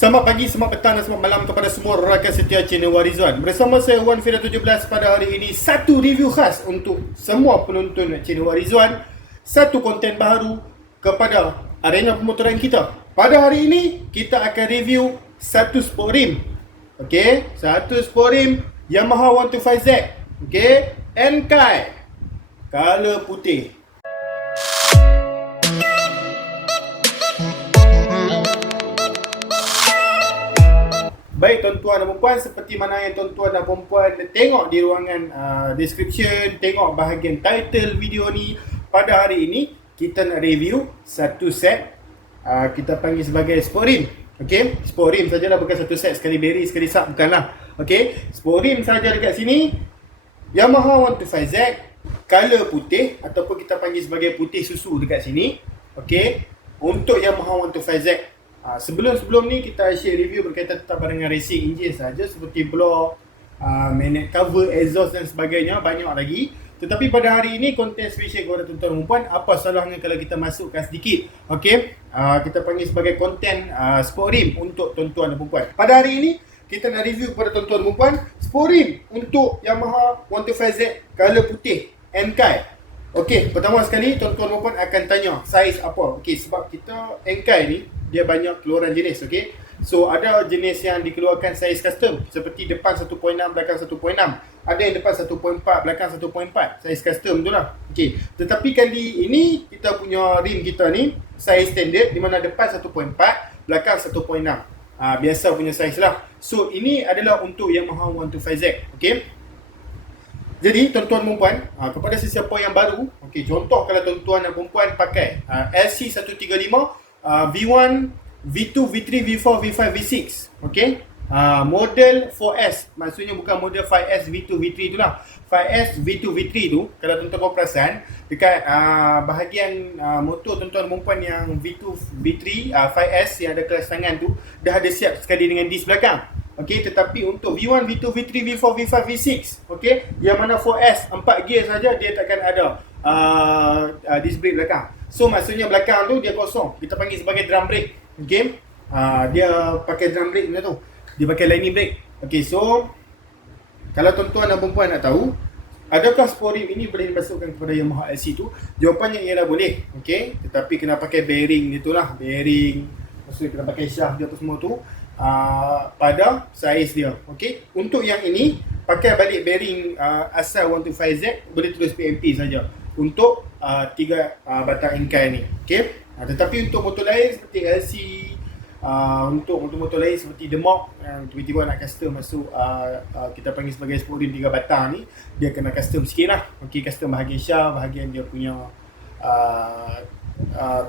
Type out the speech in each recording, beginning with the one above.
Selamat pagi, selamat petang dan selamat malam kepada semua rakan setia channel Warizwan. Bersama saya Wan Fira 17 pada hari ini, satu review khas untuk semua penonton channel Warizwan. Satu konten baru kepada arena pemotoran kita. Pada hari ini, kita akan review satu sport rim. Okey, satu sport rim Yamaha 125Z. Okey, Enkai. Color putih. Baik tuan-tuan dan puan, seperti mana yang tuan-tuan dan puan tengok di ruangan description, tengok bahagian title video ni. Pada hari ini kita nak review satu set kita panggil sebagai sport rim. Okey, sport rim sajalah, bukan satu set sekali beri sekali sub, bukanlah. Okey, sport rim saja dekat sini. Yamaha 125Z color putih ataupun kita panggil sebagai putih susu dekat sini. Okey, untuk Yamaha 125Z. Sebelum ni kita share review berkaitan tentang barangan racing engine saja, seperti block, magnet cover, exhaust dan sebagainya, banyak lagi. Tetapi pada hari ini konten special kepada tuan-tuan dan puan. Apa salahnya kalau kita masukkan sedikit, okey, kita panggil sebagai konten sport rim untuk tuan-tuan dan puan. Pada hari ini kita nak review kepada tuan-tuan dan puan sport rim untuk Yamaha 125Z color putih Enkai. Okey, pertama sekali tuan-tuan dan puan akan tanya saiz apa. Okey, sebab kita Enkai ni dia banyak keluaran jenis, okey. So ada jenis yang dikeluarkan saiz custom seperti depan 1.6 belakang 1.6. Ada yang depan 1.4 belakang 1.4. Saiz custom tu lah. Okey. Tetapi kali ini kita punya rim kita ni saiz standard di mana depan 1.4 belakang 1.6. Biasa punya saiz lah. So ini adalah untuk Yamaha 125Z, okey. Jadi tuan-tuan dan puan, kepada sesiapa yang baru, okey, contoh kalau tuan-tuan dan puan pakai LC135 V1, V2, V3, V4, V5, V6, okey. Model 4S, maksudnya bukan model 5S, V2, V3 tu lah. 5S, V2, V3 tu, kalau tuan-tuan perasan, dekat bahagian motor tuan-tuan dan puan yang V2, V3, 5S yang ada kelas tangan tu, dah ada siap sekali dengan disc belakang. Okey, tetapi untuk V1, V2, V3, V4, V5, V6, okey, yang mana 4S 4 gear saja dia takkan ada disc brake belakang. So maksudnya belakang tu dia kosong. Kita panggil sebagai drum brake. Okey. Dia pakai drum brake benda tu. Dia pakai lining brake. Okey, so kalau tuan-tuan dan puan nak tahu, adakah sport rim ini boleh dimasukkan kepada Yamaha LC tu? Jawapannya ialah boleh. Okey, tetapi kena pakai bearing itulah, bearing. Maksudnya kena pakai shaft dia apa semua tu. Pada saiz dia. Okey, untuk yang ini pakai balik bearing asal 125Z, boleh tulis PMP saja untuk 3 batang Enkai ni. Okey, tetapi untuk motor lain seperti LC, untuk motor-motor lain seperti The Mock yang tiba-tiba nak custom masuk kita panggil sebagai sport rim 3 batang ni, dia kena custom sikit lah. Okey, custom bahagian shaft, bahagian dia punya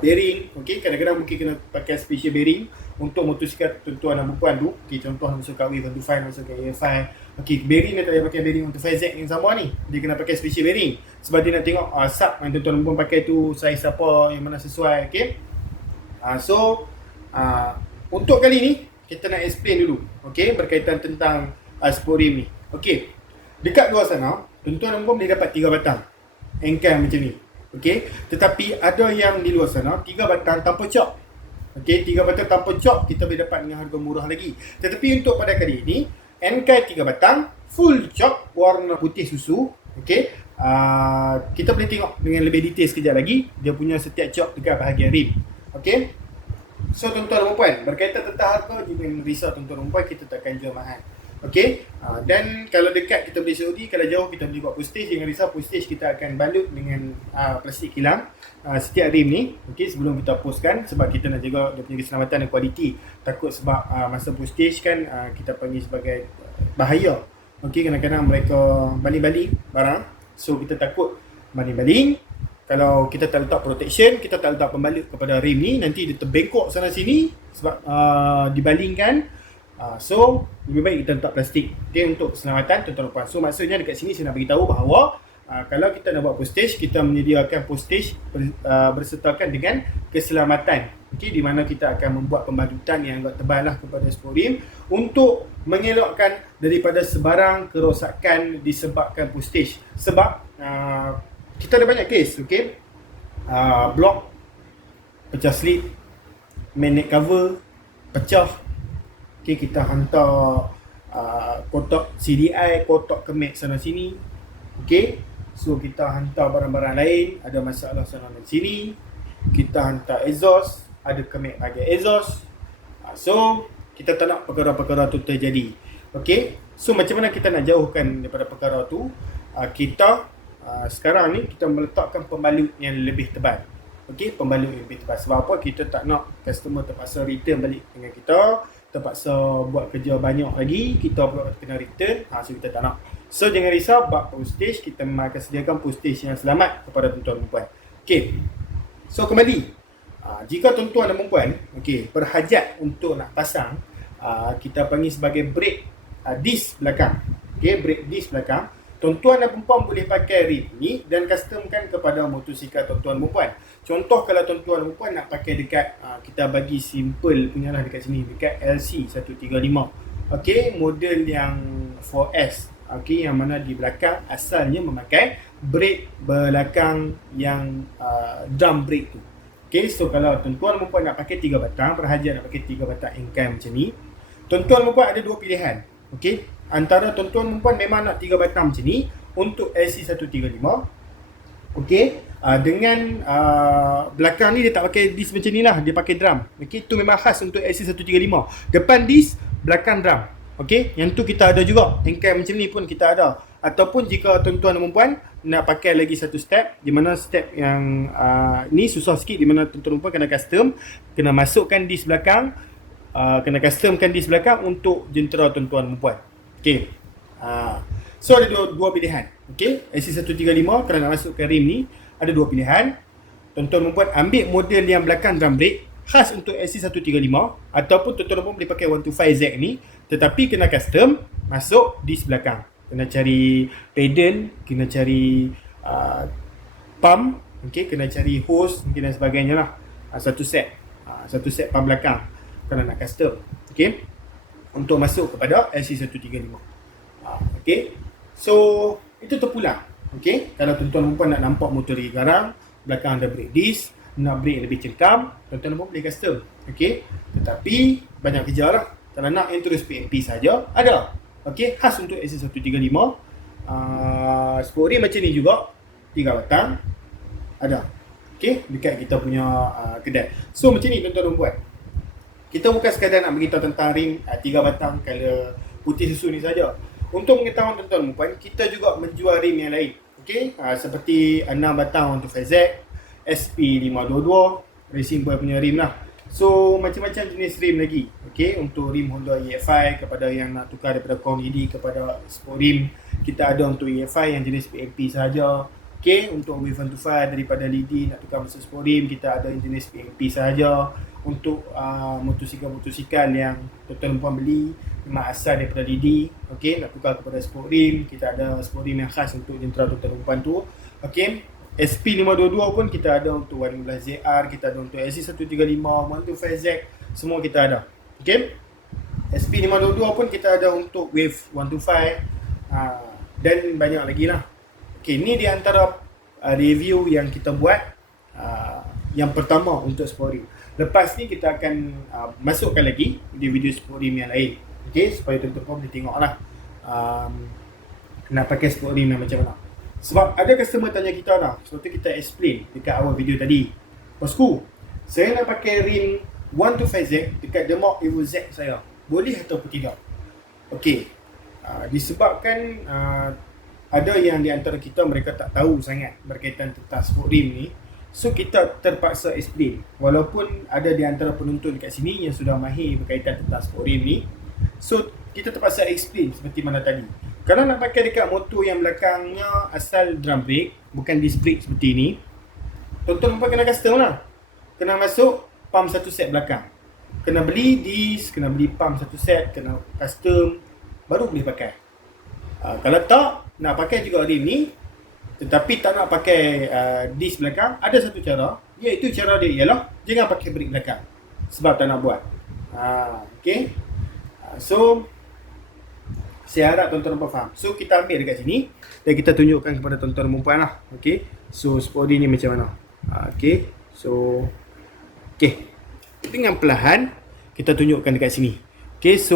bearing. Okey, kadang-kadang mungkin kena pakai special bearing untuk motosikal tuan-tuan dan puan tu. Okey, contoh masuk kat Wave 125, masuk kat AF5. Okey, bearing dia tak payah pakai bearing untuk 5Z yang sama ni. Dia kena pakai special bearing sebab dia nak tengok sub yang tuan-tuan dan puan pakai tu saiz apa yang mana sesuai. Okey. Untuk kali ni kita nak explain dulu, okey, berkaitan tentang sport rim ni. Okey. Dekat luar sana, tuan-tuan dan puan boleh dapat 3 batang Enkai macam ni. Okey, tetapi ada yang di luar sana 3 batang tanpa cok. Okey, 3 batang tanpa cok kita boleh dapat dengan harga murah lagi. Tetapi untuk pada kali ini, Enkai 3 batang full cok warna putih susu. Okey, kita boleh tengok dengan lebih detail sekejap lagi dia punya setiap cok dekat bahagian rim. Okey. So tuan-tuan dan puan, berkaitan tentang harga, jangan risau tuan-tuan dan puan, kita takkan jual mahal. Okey, dan kalau dekat kita boleh COD, kalau jauh kita boleh buat postage. Jangan risau, postage kita akan balut dengan plastik kilang setiap rim ni. Okey, sebelum kita postkan, sebab kita nak jaga dia punya keselamatan dan kualiti. Takut sebab masa postage kan kita panggil sebagai bahaya. Okey, kadang-kadang mereka baling-baling barang. So kita takut baling-baling. Kalau kita tak letak protection, kita tak letak pembalut kepada rim ni, nanti dia terbengkok sana sini sebab dibalingkan. So lebih baik kita letak plastik. Okay, untuk keselamatan tuan-tuan dan puan. So maksudnya dekat sini saya nak beritahu bahawa kalau kita nak buat postage, kita menyediakan postage bersertakan dengan keselamatan. Okay, di mana kita akan membuat pembalutan yang agak tebal lah kepada sport rim untuk mengelakkan daripada sebarang kerosakan disebabkan postage. Sebab kita ada banyak kes, okay? Block pecah slip, magnet cover pecah, Okay, kita hantar kotak CDI, kotak kemek sana sini. Okay, so kita hantar barang-barang lain, ada masalah sana dan sini. Kita hantar exhaust, ada kemek bagi exhaust. So kita tak nak perkara-perkara tu terjadi. Okay, so macam mana kita nak jauhkan daripada perkara tu? Kita sekarang ni kita meletakkan pembalut yang lebih tebal. Okay, pembalut yang lebih tebal. Sebab apa? Kita tak nak customer terpaksa return balik dengan kita, terpaksa buat kerja banyak lagi, kita pula kena return. So kita tak nak. So jangan risau, bab postage kita memang akan sediakan postage yang selamat kepada tuan-tuan dan puan. Okay, so kembali, jika tuan-tuan dan puan berhajat untuk nak pasang, kita panggil sebagai brake disc belakang. Okay, brake disc belakang, tuan-tuan dan puan boleh pakai rim ni dan customkan kepada motosikal tuan-tuan dan puan. Contoh kalau tuan-tuan dan puan nak pakai dekat, kita bagi simple punya lah dekat sini, dekat LC135. Okay, model yang 4S. Okay, yang mana di belakang asalnya memakai brake belakang yang drum brake tu. Okay, so kalau tuan-tuan dan puan nak pakai 3 batang, berhajat nak pakai 3 batang engine macam ni, tuan-tuan dan puan ada 2 pilihan. Okay, antara tuan-tuan dan puan memang nak 3 batang macam ni untuk LC135. Okay, dengan belakang ni dia tak pakai disc macam ni lah, dia pakai drum. Okay, tu memang khas untuk LC135. Depan disc, belakang drum. Okay, yang tu kita ada juga. Engine macam ni pun kita ada. Ataupun jika tuan-tuan dan puan nak pakai lagi satu step, di mana step yang ni susah sikit, di mana tuan-tuan dan puan kena custom, kena masukkan disc belakang, kena customkan disc belakang untuk jentera tuan-tuan dan puan. Okay, so ada dua pilihan. Okay, LC135 kalau nak masukkan rim ni ada 2 pilihan. Tuan-tuan dan puan ambil model yang belakang drum brake khas untuk LC135, ataupun tuan-tuan dan puan boleh pakai 125Z ni, tetapi kena custom masuk disc belakang. Kena cari pedal, kena cari pump, okay, kena cari hose mungkin dan sebagainya lah. Satu set pump belakang kalau nak custom. Okay, untuk masuk kepada LC135. Okay, so itu terpulang. Okay, kalau tuan-tuan dan puan nak nampak motor lagi garang, belakang ada brake disc, nak brake lebih cengkam, tuan-tuan dan puan boleh custom. Okay, tetapi banyak kerja lah. Kalau nak yang terus PMP saja ada. Okay, khas untuk LC135. Sport rim macam ni juga, 3 batang ada. Okay, dekat kita punya kedai. So macam ni tuan-tuan dan puan, kita bukan sekadar nak beritahu tentang rim 3 batang color putih susu ni saja. Untuk mengetahui tuan-tuan dan puan, kita juga menjual rim yang lain. Okay, seperti 6 batang untuk FZ, SP522, Racing Boy punya rim lah. So macam-macam jenis rim lagi. Okay, untuk rim Honda EFI kepada yang nak tukar daripada Kong ED kepada sport rim, kita ada untuk EFI yang jenis PMP sahaja. Okay, untuk Wave 125 daripada Lidi nak tukar masuk sport rim, kita ada yang jenis PMP sahaja. Untuk motosikal yang tuan-tuan puan beli memang asal daripada Lidi, okay, nak tukar kepada sport rim, kita ada sport rim yang khas untuk jentera tuan-tuan puan tu. Okay, SP522 pun kita ada untuk 115ZR, kita ada untuk LC135, 125Z, semua kita ada. Okay, SP522 pun kita ada untuk Wave 125 dan banyak lagi lah. Okay, ni di antara review yang kita buat yang pertama untuk sport rim. Lepas ni kita akan masukkan lagi video sport rim yang lain. Okay, supaya tuan-tuan boleh tengok lah nak pakai sport rim yang macam mana. Sebab ada customer tanya kita lah, sebab tu kita explain dekat awal video tadi. Bosku, saya nak pakai rim 125Z dekat Demak Evo Z saya, boleh ataupun tidak? Okay, disebabkan ada yang di antara kita mereka tak tahu sangat berkaitan tentang sport rim ni, so kita terpaksa explain. Walaupun ada di antara penonton dekat sini yang sudah mahir berkaitan tentang sport rim ni, so kita terpaksa explain seperti mana tadi. Kalau nak pakai dekat motor yang belakangnya asal drum brake, bukan disc brake seperti ni, tuan-tuan kena custom lah. Kena masuk pump satu set belakang, kena beli disc, kena beli pump satu set, kena custom, baru boleh pakai. Kalau tak, nak pakai juga rim ni, tetapi tak nak pakai disc belakang, ada satu cara, iaitu cara dia ialah jangan pakai brake belakang, sebab tak nak buat. Okay, so saya harap tuan-tuan dan puan faham. So kita ambil dekat sini dan kita tunjukkan kepada tuan-tuan dan puan lah. Okay, so sport rim ni macam mana. Okay, so okay, dengan perlahan kita tunjukkan dekat sini. Okay, so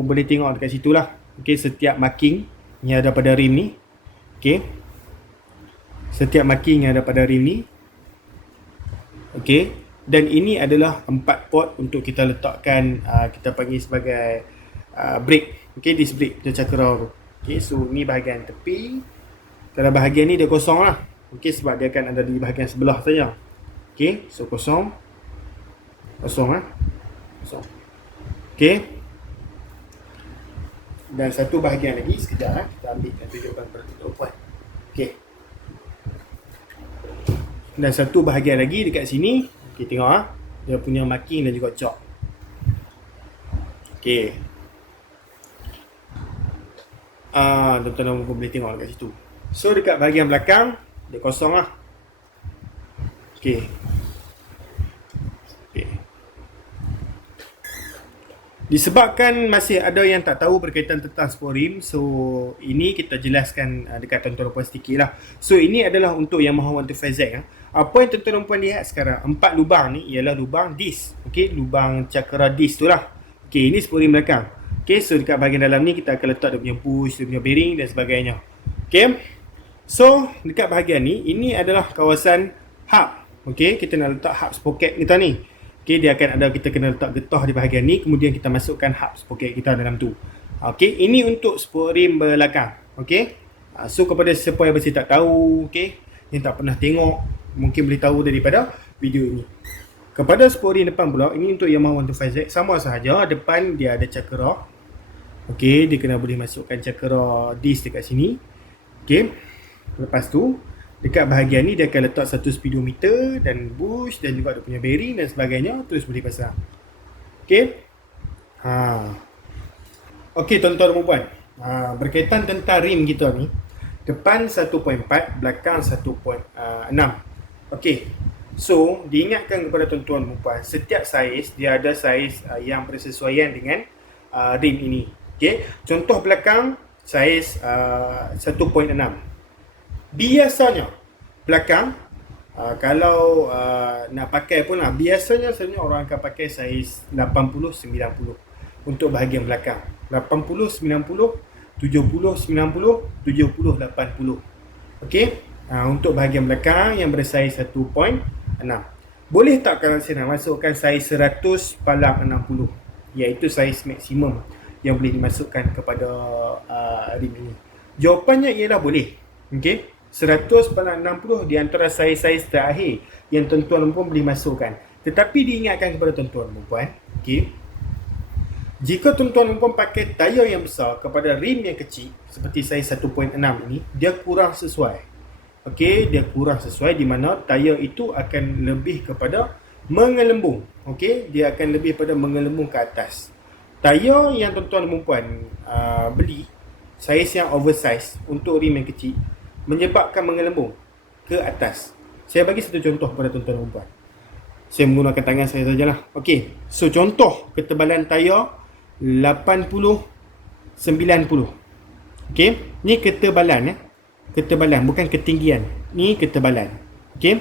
boleh tengok dekat situ lah. Okay, setiap marking yang ada pada rim ni. Okay, setiap marking yang ada pada rim ni. Okay, dan ini adalah 4 port untuk kita letakkan, kita panggil sebagai brake. Okay, disc brake, dia cakera tu. Okay, so ni bahagian tepi. Kalau bahagian ni dia kosong lah. Okay, sebab dia akan ada di bahagian sebelah saja. Okay, so kosong. Kosong lah. Kosong. Okay. Dan satu bahagian lagi, sekejap kita ambil dan tunjukkan kepada tuan puan. Okay. Dan satu bahagian lagi dekat sini, okay, tengok dia punya marking dan juga chalk. Okay. Tuan-tuan boleh tengok dekat situ. So dekat bahagian belakang, dia kosong lah. Okay. Disebabkan masih ada yang tak tahu berkaitan tentang sport rim, so ini kita jelaskan dekat tuan-tuan dan puan sedikit lah. So ini adalah untuk Yamaha 125Z. Apa yang tuan-tuan dan puan lihat sekarang, 4 lubang ni ialah lubang disc. Okay, lubang cakera disc tu lah. Okay, ini sport rim belakang. Okay, so dekat bahagian dalam ni kita akan letak dia punya bush, dia punya bearing dan sebagainya. Okay, so dekat bahagian ni, ini adalah kawasan hub. Okay, kita nak letak hub sprocket kita ni. Okay, dia akan ada, kita kena letak getah di bahagian ni, kemudian kita masukkan hub sprocket kita dalam tu. Okay, ini untuk sport rim belakang. Okay, so kepada siapa yang masih tak tahu, okay, yang tak pernah tengok, mungkin boleh tahu daripada video ini. Kepada sport rim depan pula, ini untuk Yamaha 125Z, sama sahaja, depan dia ada cakera. Okay, dia kena boleh masukkan cakera disc dekat sini. Okay, lepas tu dekat bahagian ni dia akan letak satu speedometer dan bush dan juga dia punya bearing dan sebagainya, terus boleh pasang. Okay. Okay, tuan-tuan dan puan. Berkaitan tentang rim kita ni, depan 1.4, belakang 1.6. Okay. So, diingatkan kepada tuan-tuan dan puan, setiap saiz dia ada saiz yang bersesuaian dengan rim ini. Okay. Contoh belakang saiz 1.6. Biasanya belakang kalau nak pakai pun lah, biasanya sebenarnya orang akan pakai saiz 80-90 untuk bahagian belakang. 80-90, 70-90, 70-80. Okey, untuk bahagian belakang yang bersaiz 1.6. Boleh tak kalau saya nak masukkan saiz 100/60, iaitu saiz maksimum yang boleh dimasukkan kepada rim ini? Jawapannya ialah boleh. Okey, 100/60 di antara saiz-saiz terakhir yang tuan-tuan dan puan boleh masukkan. Tetapi diingatkan kepada tuan-tuan dan puan, okey, jika tuan-tuan dan puan pakai tayar yang besar kepada rim yang kecil seperti saiz 1.6 ini, dia kurang sesuai. Okey, dia kurang sesuai di mana tayar itu akan lebih kepada mengelembung. Okey, dia akan lebih pada mengelembung ke atas. Tayar yang tuan-tuan dan puan beli saiz yang oversize untuk rim yang kecil menyebabkan mengelembung ke atas. Saya bagi satu contoh kepada tuan-tuan dan puan. Saya menggunakan tangan saya sajalah. Okey, so contoh ketebalan tayar 80/90. Okey, ni ketebalan ya. Ketebalan bukan ketinggian. Ni ketebalan. Okey.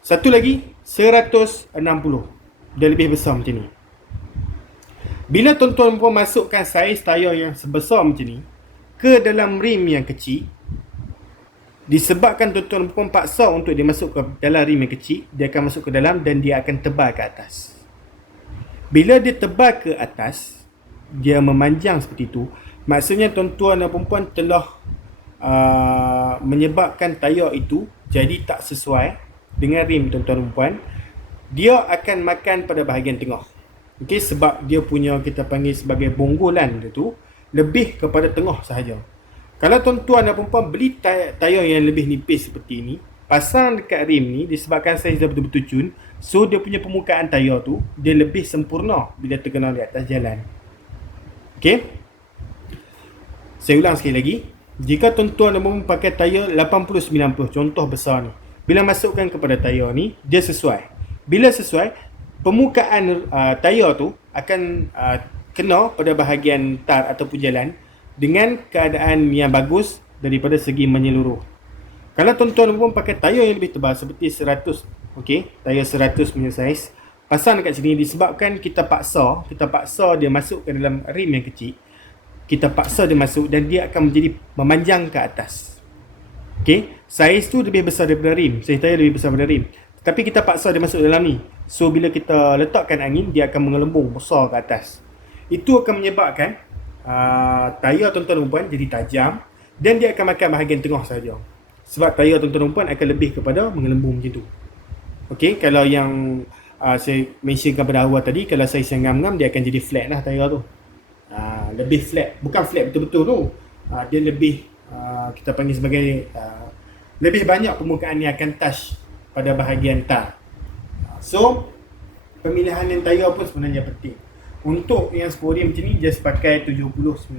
Satu lagi 160. Dia lebih besar macam ni. Bila tuan-tuan dan puan masukkan saiz tayar yang sebesar macam ni ke dalam rim yang kecil, disebabkan tuan-tuan dan puan paksa untuk dia masuk ke dalam rim yang kecil, dia akan masuk ke dalam dan dia akan tebal ke atas. Bila dia tebal ke atas, dia memanjang seperti itu, maksudnya tuan-tuan dan puan telah menyebabkan tayar itu jadi tak sesuai dengan rim tuan-tuan dan puan. Dia akan makan pada bahagian tengah. Okey, sebab dia punya, kita panggil sebagai bonggolan dia tu lebih kepada tengah sahaja. Kalau tuan-tuan dan puan beli tayar yang lebih nipis seperti ini, pasang dekat rim ni, disebabkan saiz dia betul-betul cun, so dia punya permukaan tayar tu dia lebih sempurna bila terkenal di atas jalan. Okey, saya ulang sekali lagi. Jika tuan-tuan dan puan pakai tayar 80-90, contoh besar ni, bila masukkan kepada tayar ni, dia sesuai. Bila sesuai, permukaan tayar tu akan kena pada bahagian tar ataupun jalan dengan keadaan yang bagus daripada segi menyeluruh. Kalau tuan-tuan dan puan pakai tayar yang lebih tebal seperti 100, okey, tayar 100 punya saiz, Pasal dekat sini disebabkan kita paksa dia masuk ke dalam rim yang kecil. Kita paksa dia masuk dan dia akan menjadi memanjang ke atas. Okey, saiz tu lebih besar daripada rim. Saiz tayar lebih besar daripada rim. Tapi kita paksa dia masuk dalam ni. So bila kita letakkan angin, dia akan mengelembung besar ke atas. Itu akan menyebabkan tayar tuan-tuan dan puan jadi tajam dan dia akan makan bahagian tengah saja. Sebab tayar tuan-tuan dan puan akan lebih kepada mengelembung macam tu. Okey, kalau yang saya mentionkan pada awal tadi, kalau saiz yang ngam-ngam, dia akan jadi flat lah tayar tu. Lebih flat, bukan flat betul-betul tu. Dia lebih kita panggil sebagai lebih banyak permukaan yang akan touch pada bahagian tar. So pemilihan yang tayar pun sebenarnya penting. Untuk yang sporim macam ni, just pakai 70-90,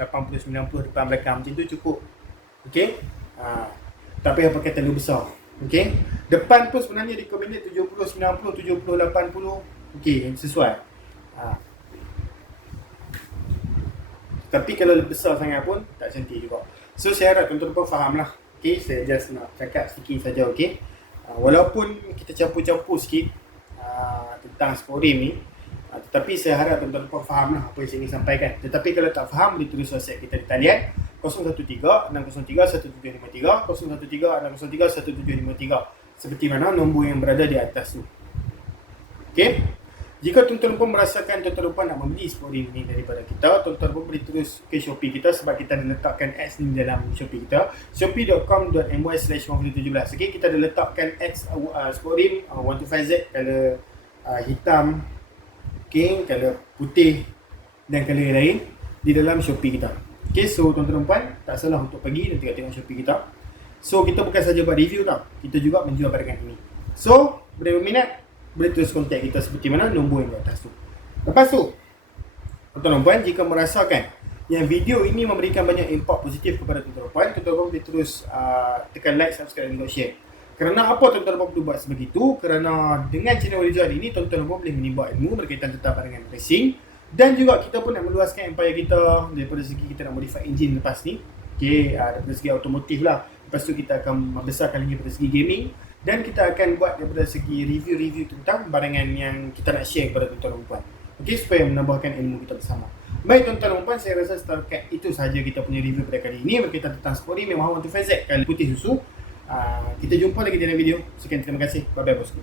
80-90 depan belakang macam tu cukup. Okey, tak payah pakai terlalu besar. Okey, depan pun sebenarnya recommended 70-90, 70-80. Okey, sesuai. Tapi kalau besar sangat pun tak cantik juga. So saya harap tuan-tuan faham lah. Okay, saya just nak cakap sedikit saja. Okay, walaupun kita campur-campur sikit tentang sporim ni, tetapi saya harap tuan-tuan faham lah apa yang saya ingin sampaikan. Tetapi kalau tak faham, boleh tulis WhatsApp kita di talian 013-603-1753, 013-603-1753, seperti mana nombor yang berada di atas tu. Okay, jika tuan-tuan pun merasakan tuan-tuan pun nak membeli sporim ni daripada kita, tuan-tuan pun boleh terus ke Shopee kita sebab kita dah letakkan ads ni dalam Shopee kita, shopee.com.my/5017. Okay, kita dah letakkan ads sporim 125Z color hitam, okay, color putih dan color lain di dalam Shopee kita. Okay, so tuan-tuan puan tak salah untuk pergi dan tengok Shopee kita. So kita bukan saja buat review tau, kita juga menjual barangan ini. So boleh berminat, boleh terus kontak kita seperti mana nombor yang di atas tu. Lepas tu, tuan-tuan dan puan, jika merasakan yang video ini memberikan banyak impak positif kepada tuan-tuan dan puan, tuan-tuan dan puan boleh terus tekan like, subscribe dan juga share. Kerana apa tuan-tuan dan puan perlu buat sebegitu? Kerana dengan channel Rizal ini, tuan-tuan dan puan boleh menimba ilmu berkaitan tentang barangan racing. Dan juga kita pun nak meluaskan empire kita daripada segi kita nak modify engine lepas ni. Okay, daripada segi automotif lah. Lepas tu kita akan membesarkan lagi daripada segi gaming. Dan kita akan buat daripada segi review-review tentang barangan yang kita nak share kepada tuan-tuan dan puan. Okey, supaya menambahkan ilmu kita bersama. Baik tuan-tuan dan puan, saya rasa setakat itu sahaja kita punya review pada kali ini berkaitan tentang sporim Yamaha 125Z kali putih susu. Kita jumpa lagi dalam video. Sekian, terima kasih. Bye bye bosku.